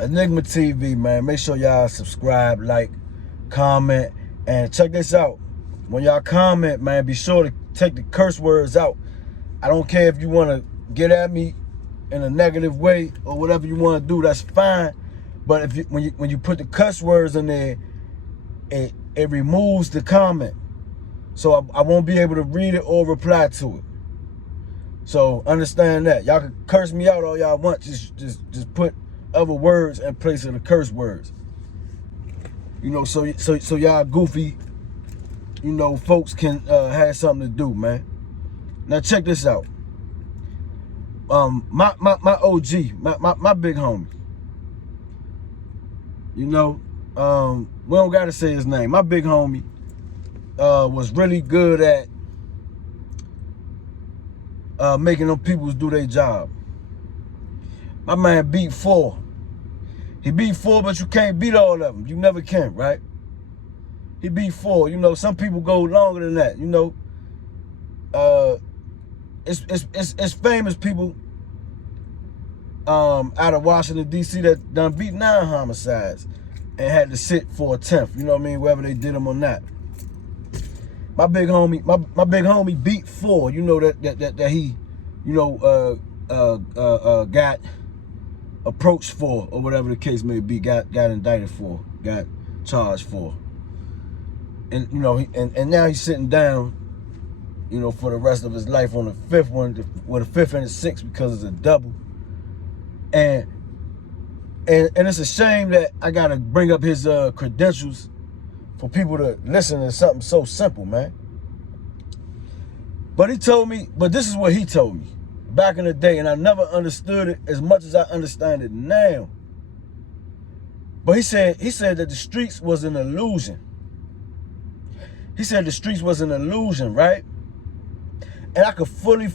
Enigma TV, man. Make sure y'all subscribe, like, comment, and check this out. When y'all comment, man, be sure to take the curse words out. I don't care if you want to get at me in a negative way or whatever you want to do, that's fine. But if you, when you put the cuss words in there, it removes the comment. So I won't be able to read it or reply to it. So understand that. Y'all can curse me out all y'all want. Just put other words in place of the curse words. You know, so y'all goofy, you know, folks can have something to do, man. Now check this out. My OG, my big homie. You know, we don't gotta say his name. My big homie was really good at making them peoples do their job. My man beat 4. He beat 4, but you can't beat all of them. You never can, right? He beat 4. You know, some people go longer than that. You know, it's famous people out of Washington D.C. that done beat 9 homicides and had to sit for a 10th. You know what I mean? Whether they did them or not. My big homie, my big homie beat 4. You know that he, you know, got approached for, or whatever the case may be, got indicted for, got charged for. And you know, and now he's sitting down, you know, for the rest of his life on the 5th one, with a 5th and a 6th, because it's a double. And it's a shame that I gotta bring up his credentials for people to listen to something so simple, man. But he told me, but this is what he told me back in the day, and I never understood it as much as I understand it now. But he said that the streets was an illusion. He said the streets was an illusion, right? And I could fully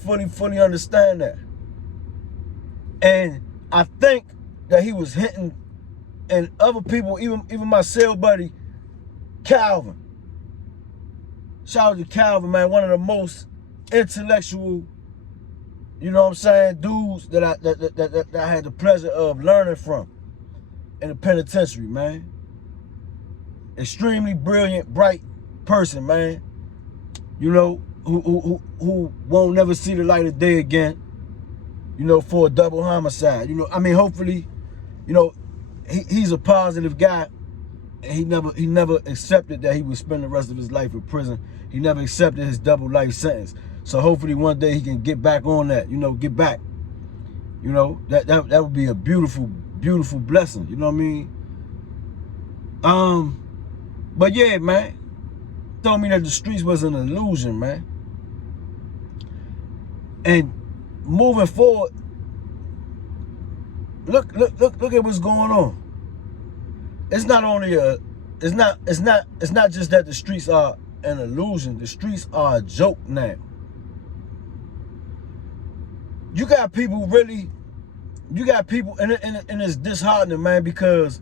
understand that. And I think that he was hinting, and other people, even my cell buddy, Calvin. Shout out to Calvin, man, one of the most intellectual, you know what I'm saying, dudes that I had the pleasure of learning from in the penitentiary, man. Extremely brilliant, bright person, man. You know, who won't never see the light of day again, you know, for a double homicide. You know, I mean, hopefully, you know, he's a positive guy. And he never accepted that he would spend the rest of his life in prison. He never accepted his double life sentence. So hopefully one day he can get back on that, you know, get back. You know, that would be a beautiful blessing, you know what I mean? But yeah, man, told me that the streets was an illusion, man. And moving forward, look at what's going on. It's not only it's not just that the streets are an illusion. The streets are a joke now. You got people, and it's disheartening, man, because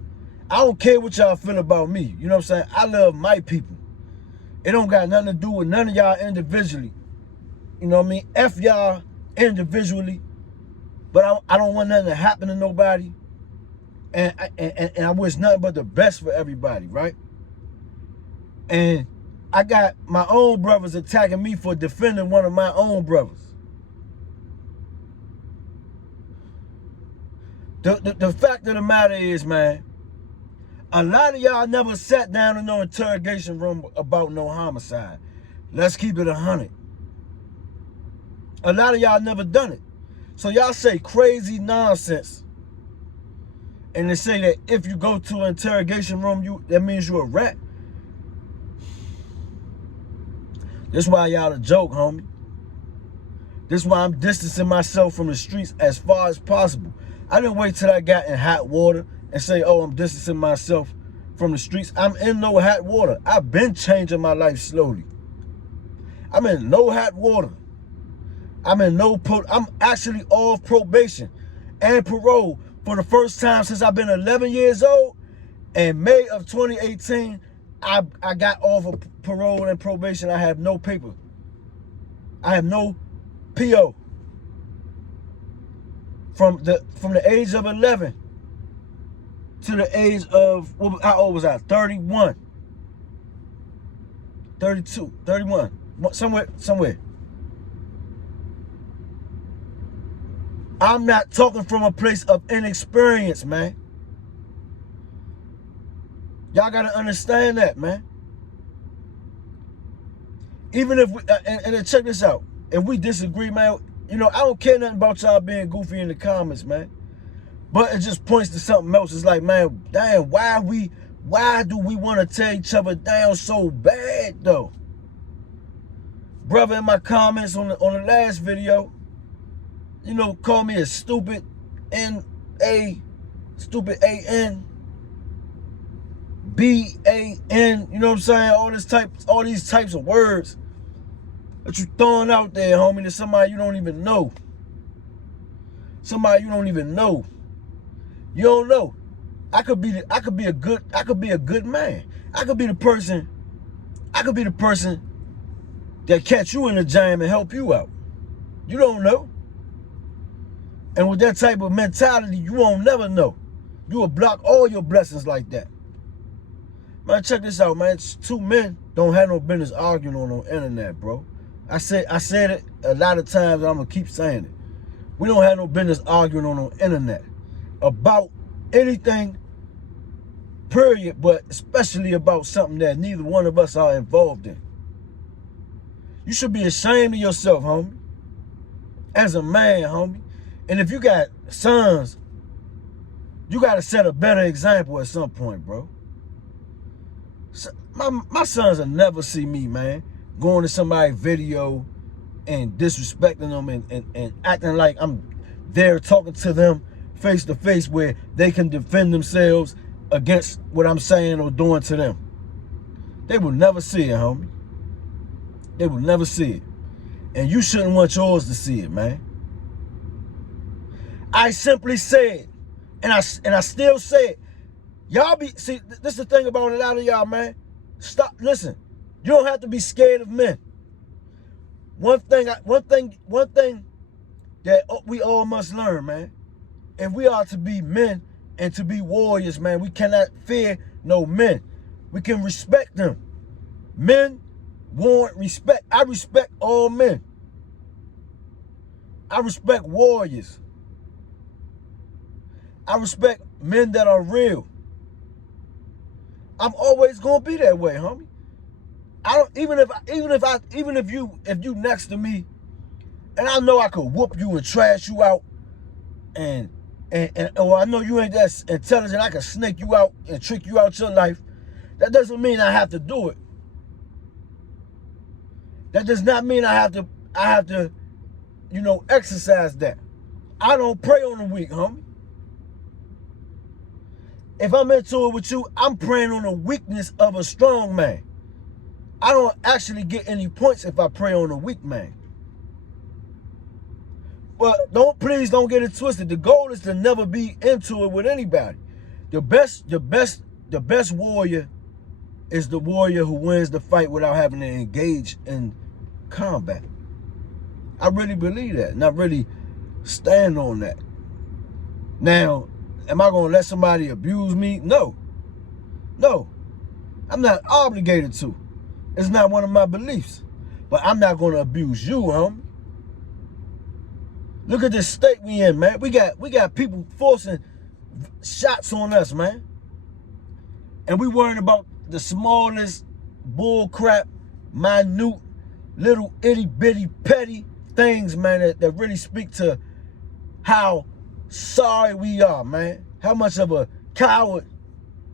I don't care what y'all feel about me. You know what I'm saying? I love my people. It don't got nothing to do with none of y'all individually. You know what I mean? F y'all individually, but I don't want nothing to happen to nobody. And I wish nothing but the best for everybody, right? And I got my own brothers attacking me for defending one of my own brothers. The fact of the matter is, man, a lot of y'all never sat down in no interrogation room about no homicide. Let's keep it 100. A lot of y'all never done it. So y'all say crazy nonsense. And they say that if you go to an interrogation room, that means you're a rat. That's why y'all a joke, homie. This is why I'm distancing myself from the streets as far as possible. I didn't wait till I got in hot water and say, oh, I'm distancing myself from the streets. I'm in no hot water. I've been changing my life slowly. I'm in no hot water. I'm actually off probation and parole for the first time since I've been 11 years old. In May of 2018, I got off of parole and probation. I have no paper. I have no PO. From the age of 11 to the age of, how old was I? 31, 32, 31, somewhere. I'm not talking from a place of inexperience, man. Y'all gotta understand that, man. Even if we, and check this out, if we disagree, man, you know, I don't care nothing about y'all being goofy in the comments, man. But it just points to something else. It's like, man, damn, why do we want to tear each other down so bad, though? Brother, in my comments on the last video, you know, call me a stupid stupid A-N-B-A-N, you know what I'm saying? All these types of words that you throwing out there, homie, to somebody you don't even know. Somebody you don't even know. You don't know. I could be a good man. I could be the person that catch you in the jam and help you out. You don't know. And with that type of mentality, you won't never know. You will block all your blessings like that. Man, check this out, man. Two men don't have no business arguing on the internet, bro. I said it a lot of times, and I'm gonna keep saying it. We don't have no business arguing on the internet about anything, period, but especially about something that neither one of us are involved in. You should be ashamed of yourself, homie. As a man, homie. And if you got sons, you got to set a better example at some point, bro. My sons will never see me, man, going to somebody's video and disrespecting them and acting like I'm there talking to them face to face where they can defend themselves against what I'm saying or doing to them. They will never see it, homie. They will never see it. And you shouldn't want yours to see it, man. I simply said, and I still say it. Y'all see, this is the thing about a lot of y'all, man. Stop, listen. You don't have to be scared of men. One thing that we all must learn, man. If we are to be men and to be warriors, man, we cannot fear no men. We can respect them. Men want respect. I respect all men. I respect warriors. I respect men that are real. I'm always gonna be that way, homie. I don't even if you next to me, and I know I could whoop you and trash you out, or I know you ain't that intelligent, I can snake you out and trick you out your life. That doesn't mean I have to do it. That does not mean I have to, you know, exercise that. I don't prey on the weak, homie. If I'm into it with you, I'm preying on the weakness of a strong man. I don't actually get any points if I prey on a weak man. But please don't get it twisted. The goal is to never be into it with anybody. The best warrior is the warrior who wins the fight without having to engage in combat. I really believe that, and I really stand on that. Now, am I going to let somebody abuse me? No. No. I'm not obligated to. It's not one of my beliefs. But I'm not going to abuse you, homie. Look at this state we in, man. We got people forcing shots on us, man. And we worrying about the smallest bull crap, minute, little itty bitty petty things, man, that really speak to how sorry we are, man. How much of a coward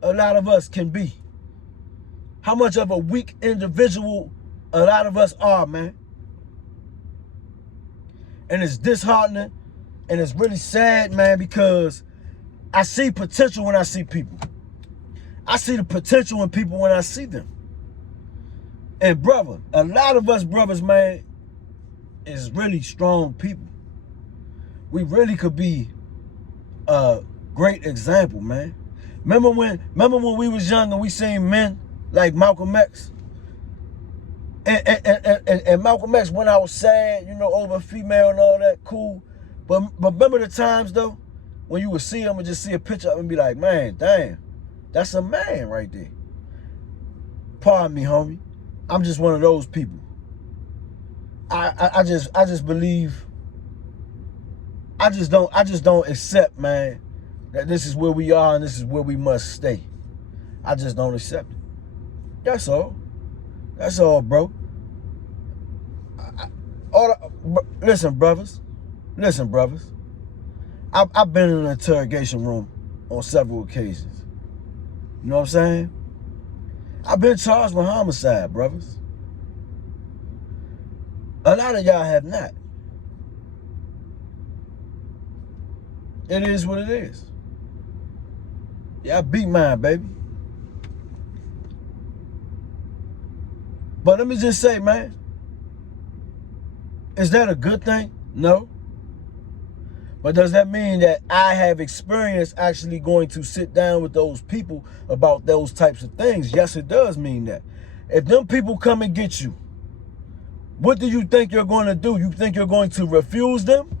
a lot of us can be. How much of a weak individual a lot of us are, man. And it's disheartening and it's really sad, man, because I see potential when I see people. I see the potential in people when I see them. And brother, a lot of us brothers, man, is really strong people. We really could be a great example, man. Remember when we was young and we seen men like Malcolm X? And Malcolm X went out sad, you know, over a female and all that, cool. But remember the times though, when you would see him and just see a picture of him and be like, man, damn, that's a man right there. Pardon me, homie. I'm just one of those people. I just believe, I just don't accept, man, that this is where we are and this is where we must stay. I just don't accept it. That's all. That's all, bro. Listen, brothers. Listen, brothers. I've been in an interrogation room on several occasions. You know what I'm saying? I've been charged with homicide, brothers. A lot of y'all have not. It is what it is. Yeah, I beat mine, baby. But let me just say, man, is that a good thing? No. But does that mean that I have experience actually going to sit down with those people about those types of things? Yes, it does mean that. If them people come and get you, what do you think you're going to do? You think you're going to refuse them?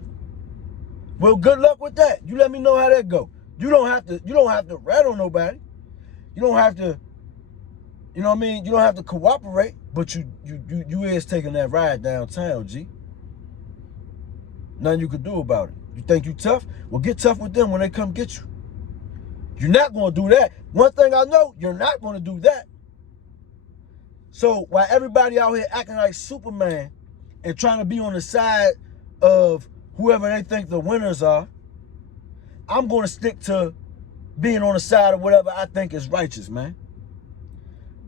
Well, good luck with that. You let me know how that go. You don't have to rat on nobody. You don't have to, you know what I mean? You don't have to cooperate, but you is taking that ride downtown, G. Nothing you could do about it. You think you tough? Well, get tough with them when they come get you. You're not going to do that. One thing I know, you're not going to do that. So while everybody out here acting like Superman and trying to be on the side of whoever they think the winners are, I'm going to stick to being on the side of whatever I think is righteous, man.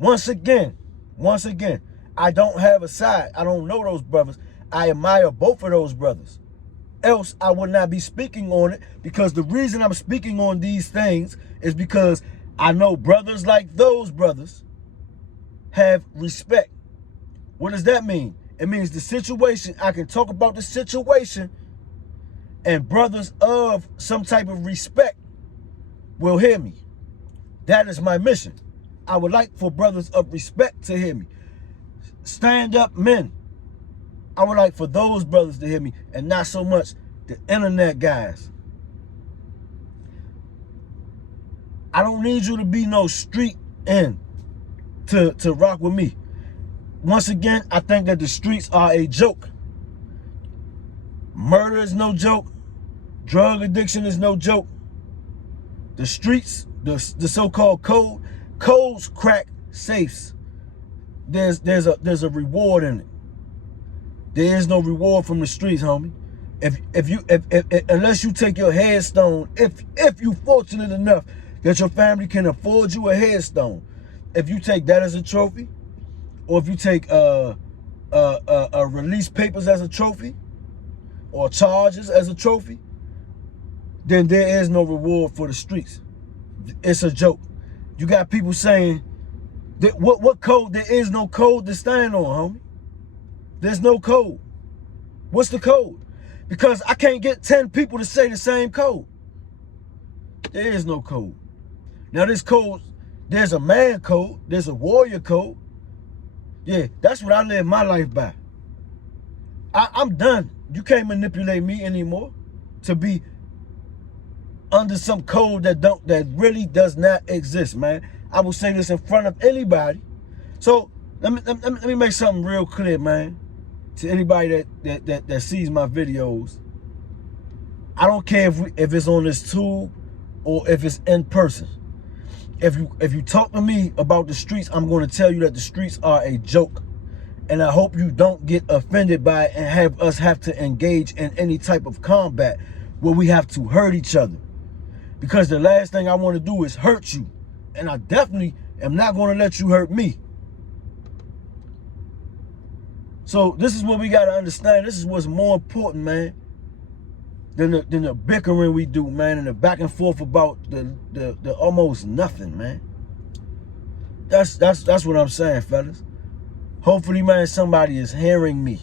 Once again, I don't have a side. I don't know those brothers. I admire both of those brothers. Else, I would not be speaking on it, because the reason I'm speaking on these things is because I know brothers like those brothers have respect. What does that mean? It means the situation, I can talk about the situation, and brothers of some type of respect will hear me. That is my mission. I would like for brothers of respect to hear me. Stand-up men. I would like for those brothers to hear me, and not so much the internet guys. I don't need you to be no street in to rock with me. Once again, I think that the streets are a joke. Murder is no joke. Drug addiction is no joke. The streets, the so-called codes crack safes. There's a reward in it. There is no reward from the streets, homie. If unless you take your headstone, if you fortunate enough that your family can afford you a headstone, if you take that as a trophy, or if you take release papers as a trophy, or charges as a trophy, then there is no reward for the streets. It's a joke. You got people saying that what code? There is no code to stand on, homie. There's no code. What's the code? Because I can't get 10 people to say the same code. There is no code. Now this code, there's a man code, there's a warrior code. Yeah, that's what I live my life by. I'm done. You can't manipulate me anymore to be under some code that really does not exist, man. I will say this in front of anybody. So let me make something real clear, man. To anybody that sees my videos, I don't care if it's on this tube or if it's in person. If you talk to me about the streets, I'm going to tell you that the streets are a joke, and I hope you don't get offended by it and have us have to engage in any type of combat where we have to hurt each other. Because the last thing I want to do is hurt you, and I definitely am not going to let you hurt me. So this is what we got to understand. This is what's more important, man, than the bickering we do, man, and the back and forth about the almost nothing, man. That's what I'm saying, fellas. Hopefully, man, somebody is hearing me.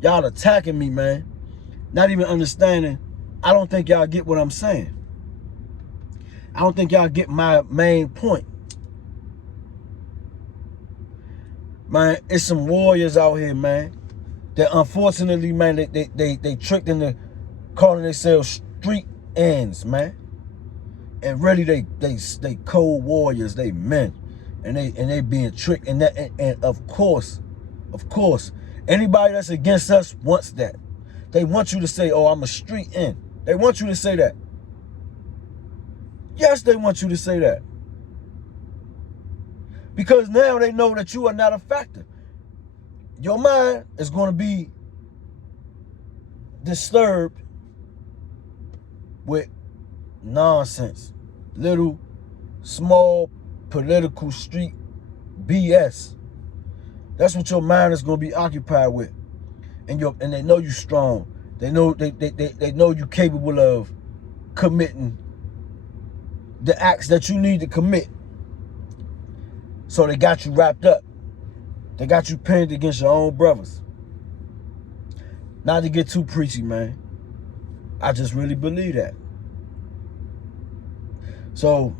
Y'all attacking me, man. Not even understanding. I don't think y'all get what I'm saying. I don't think y'all get my main point. Man, it's some warriors out here, man, that unfortunately, man, they tricked into calling themselves street ends, man. And really, they cold warriors, they men, and they being tricked. And of course, anybody that's against us wants that. They want you to say, "Oh, I'm a street end." They want you to say that. Yes, they want you to say that. Because now they know that you are not a factor. Your mind is going to be disturbed with nonsense, little, small, political street BS. That's what your mind is going to be occupied with, and they know you strong. They know they know you capable of committing the acts that you need to commit. So they got you wrapped up. They got you pinned against your own brothers. Not to get too preachy, man. I just really believe that. So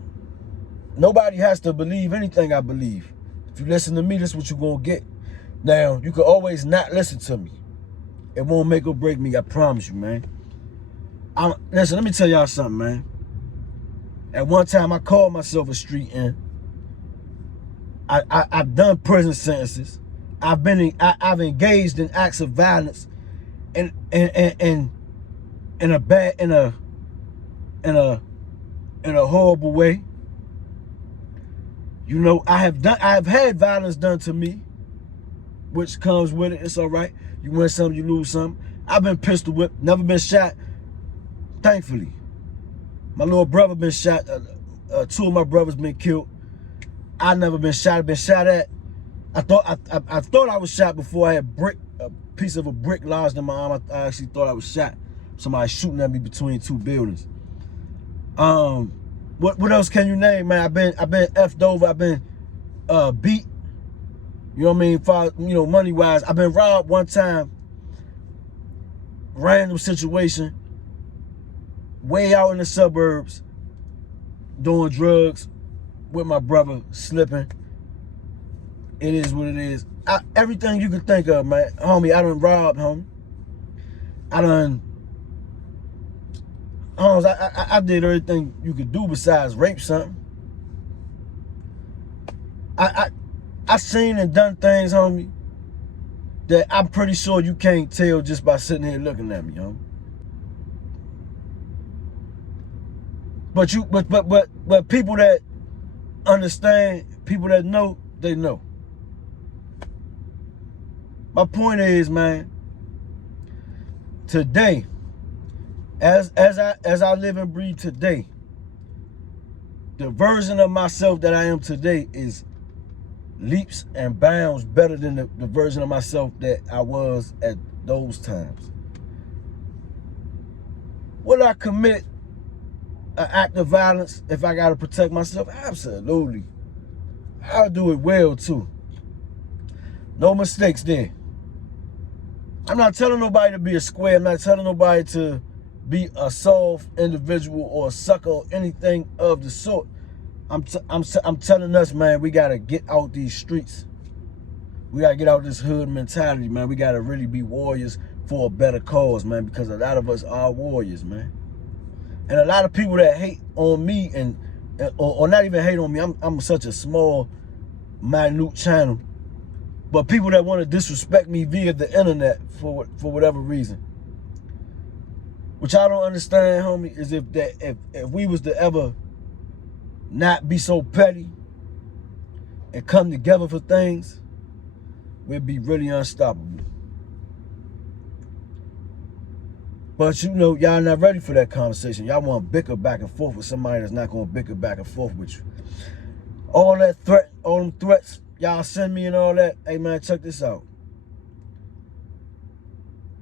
nobody has to believe anything I believe. If you listen to me, that's what you're going to get. Now, you can always not listen to me. It won't make or break me, I promise you, man. Listen, let me tell y'all something, man. At one time, I called myself a street end. I've done prison sentences. I've engaged in acts of violence in a horrible way. You know, I have had violence done to me, which comes with it. It's all right. You win something, you lose something. I've been pistol whipped, never been shot, thankfully. My little brother been shot. Two of my brothers been killed. I never been shot. I've been shot at. I thought I was shot before I had a piece of a brick lodged in my arm. I actually thought I was shot. Somebody shooting at me between two buildings. What else can you name, man? I've been effed over. I've been beat. You know what I mean? Money wise. I've been robbed one time. Random situation. Way out in the suburbs. Doing drugs with my brother, slipping. It is what it is. Everything you can think of, man. Homie, I done robbed, homie. I did everything you could do besides rape something. I seen and done things, homie, that I'm pretty sure you can't tell just by sitting here looking at me, homie. But people that understand, people that know, they know. My point is, man, today, as I live and breathe today, the version of myself that I am today is leaps and bounds better than the version of myself that I was at those times. Will I commit an act of violence if I gotta protect myself? Absolutely. I'll do it well too. No mistakes there. I'm not telling nobody to be a square. I'm not telling nobody to be a soft individual or a sucker or anything of the sort. I'm telling us, man, we gotta get out these streets. We gotta get out this hood mentality, man. We gotta really be warriors for a better cause, man, because a lot of us are warriors, man. And a lot of people that hate on me or not even hate on me, I'm such a small, minute channel. But people that want to disrespect me via the internet for whatever reason. Which I don't understand, homie, is if we was to ever not be so petty and come together for things, we'd be really unstoppable. But y'all not ready for that conversation. Y'all want to bicker back and forth with somebody that's not going to bicker back and forth with you. All them threats y'all send me and all that. Hey, man, check this out.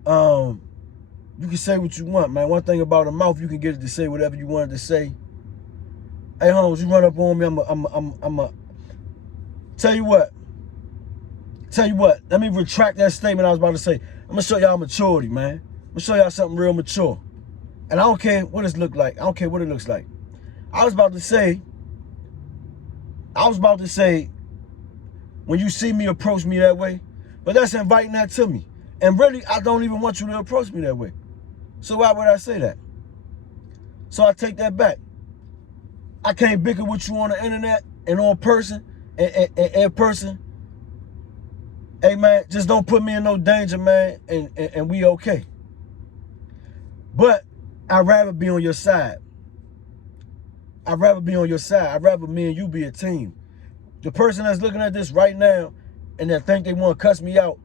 You can say what you want, man. One thing about a mouth, you can get it to say whatever you wanted to say. Hey, Holmes, you run up on me, I'm a tell you what. Let me retract that statement I was about to say. I'm going to show y'all maturity, man. I'm going to show y'all something real mature. And I don't care what it looks like. I don't care what it looks like. I was about to say, when you see me approach me that way, but that's inviting that to me. And really, I don't even want you to approach me that way. So why would I say that? So I take that back. I can't bicker with you on the internet and on person and in person. Hey, man, just don't put me in no danger, man, and we okay. But I'd rather be on your side. I'd rather be on your side. I'd rather me and you be a team. The person that's looking at this right now and that think they want to cuss me out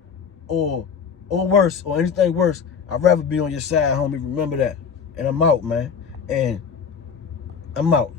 or worse or anything worse, I'd rather be on your side, homie. Remember that. And I'm out, man. And I'm out.